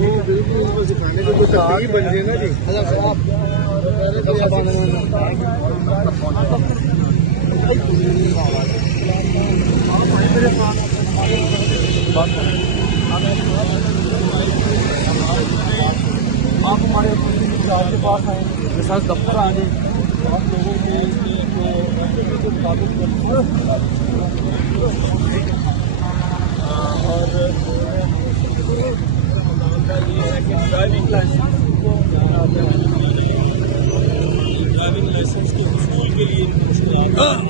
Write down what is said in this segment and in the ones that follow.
وہ بالکل ان کو سکھانے کو کوئی ترتیب بن جائے نا جی. آپ ہمارے کے پاس آئیں میرے ساتھ دفتر آ جائیں آپ لوگوں کے ڈرائیونگ لائسنس کے حصول کے لیے مشکلات.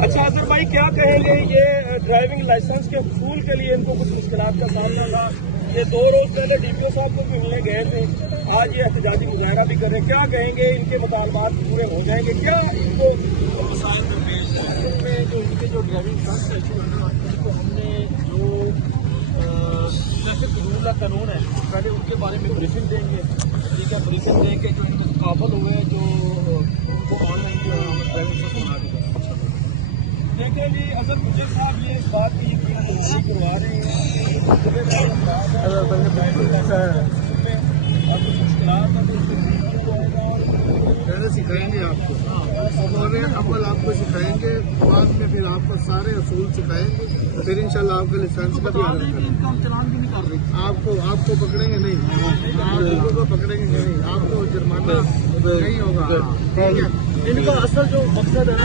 اچھا اظہر بھائی کیا کہیں گے یہ ڈرائیونگ لائسنس کے حصول کے لیے ان کو کچھ مشکلات کا سامنا تھا. یہ 2 روز پہلے ڈی پی او صاحب کو بھی ملنے گئے تھے, آج یہ احتجاجی مظاہرہ بھی کر رہے ہیں. کیا کہیں گے ان کے مطالبات پورے ہو جائیں گے؟ کیا ان کو مسائل میں پیش ہے جو ان کے جو ڈرائیونگ لائسنس ایشو ہے نا ان کو ہم نے جو ٹریفک رول قانون ہے پہلے ان کے بارے میں بریفنگ دیں گے. ٹھیک ہے, بریفنگ دیں گے جو ان کو قابل ہوئے جو ان کو آن لائن ڈرائیونگ لائسنس بنا کے دیں. دیکھیں جی اظہر گجر صاحب یہ اس بات کی یقین کروا رہے ہیں اور کچھ مشکلات ہیں پہلے سکھائیں گے آپ کو, عمل آپ کو سکھائیں گے, بعد میں پھر آپ کو سارے اصول سکھائیں گے, پھر انشاءاللہ آپ کا لائسنس کا بھی حل کریں گے. چلان بھی نہیں کر رہے, آپ کو پکڑیں گے نہیں, آپ لوگوں کو پکڑیں گے نہیں, آپ کو جرمانہ نہیں ہوگا. ٹھیک ہے, ان کا اصل جو مقصد ہے نا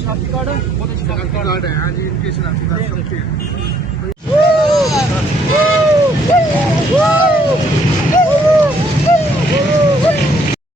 شناختی کارڈ ہے, شناختی کارڈ ہے. ہاں جی, ان کے شناختی کارڈ سب کے ہیں.